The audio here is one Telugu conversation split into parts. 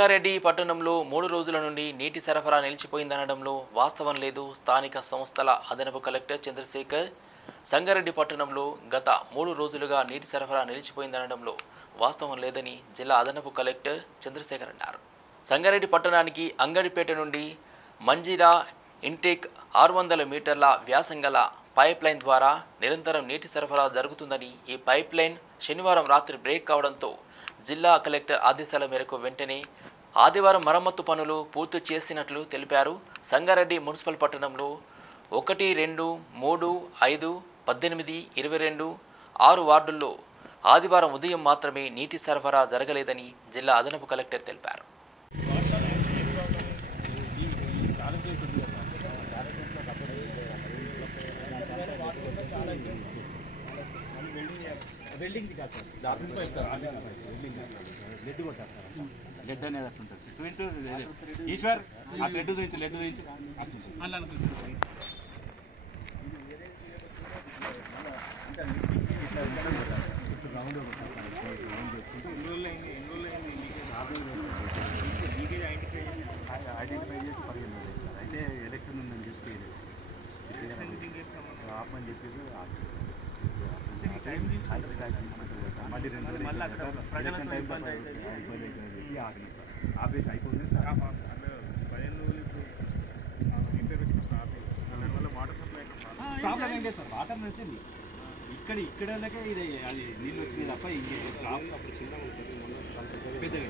సంగారెడ్డి పట్టణంలో 3 రోజుల నుండి నీటి సరఫరా నిలిచిపోయిందనడంలో వాస్తవం లేదు. స్థానిక సంస్థల అదనపు కలెక్టర్ చంద్రశేఖర్ సంగారెడ్డి పట్టణంలో గత 3 రోజులుగా నీటి సరఫరా నిలిచిపోయిందనడంలో వాస్తవం లేదని జిల్లా అదనపు కలెక్టర్ చంద్రశేఖర్ అన్నారు. సంగారెడ్డి పట్టణానికి అంగడిపేట నుండి మంజీరా ఇంటేక్ 600 మీటర్ల వ్యాసం గల పైప్ లైన్ ద్వారా నిరంతరం నీటి సరఫరా జరుగుతుందని, ఈ పైప్ లైన్ శనివారం రాత్రి బ్రేక్ కావడంతో జిల్లా కలెక్టర్ ఆదేశాల మేరకు వెంటనే ఆదివారం మరమ్మతు పనులు పూర్తి చేసినట్లు తెలిపారు. సంగారెడ్డి మున్సిపల్ పట్టణంలో 1, 2, 3, 5, 18, 22, 6 వార్డుల్లో ఆదివారం ఉదయం మాత్రమే నీటి సరఫరా జరగలేదని జిల్లా అదనపు కలెక్టర్ తెలిపారు. లెడ్ అనేది అట్లుంటుంది. ఈశ్వర్ ఆ లెడ్ చూపించు, లెడ్ చూపించు. ఐడెంటిఫై చేసి పరిగణించారు. అయితే ఎలక్షన్ ఉందని చెప్పి ఆపని చెప్పేసి మళ్ళీ 2 ఆపేసి అయిపోయింది. ప్రాబ్లం ఏం లేదు సార్, వాటర్ నచ్చింది ఇక్కడకే ఇది అది నీళ్ళు వచ్చింది తప్ప పెద్దగా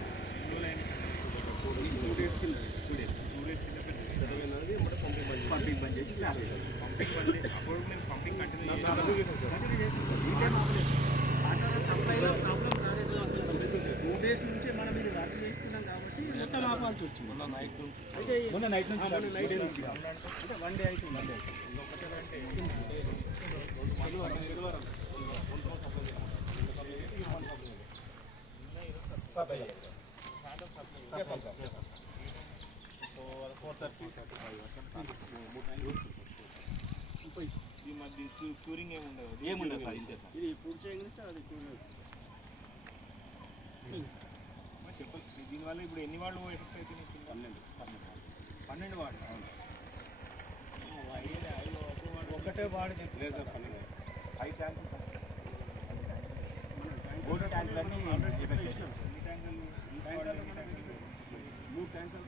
2 days కింద పంపింగ్ బంద్ చేసి సప్లైలో ప్రాబ్లం రాలేదు. 2 days నుంచే మనం ఇది వర్క్ చేస్తున్నాం కాబట్టి మొత్తం ఆపాల్సి వచ్చింది. మొన్న నైట్ నుంచి అంటే 1 డే నుంచి అంటే 1 డే అవుతుంది. ఈ మధ్య క్యూరింగ్ ఏముండదు సార్, ఇంతే సార్. ఇది పూర్తి చేయగలిగితే సార్ అది చెప్పచ్చు. దీనివల్ల ఇప్పుడు ఎన్ని వార్డు ఎఫెక్ట్ అవుతుంది? 12 వార్డు. ఒకటే వార్డు లేదు సార్, 12. 5 ట్యాంకులు 3 ట్యాంకులన్నీ 3 ట్యాంకులు